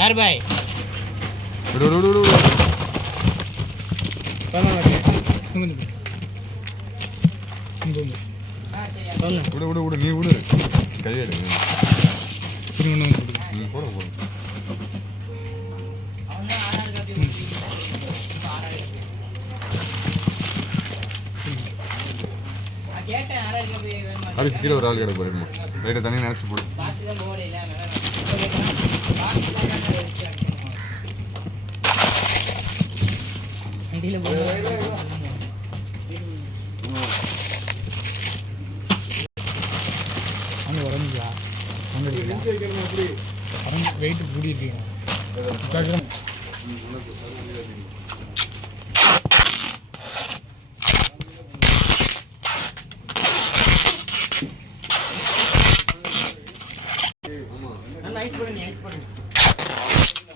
यार भाई விடு விடு விடு விடு விடு விடு விடு நீ விடு கையெடு போட போட அரிசி கீழே ஒரு ஆள் கேட போயிருமா லைட்டை தண்ணி நினச்சி போடு வெயிட் கூடி இருக்கீங்க ஐஸ் போடுங்க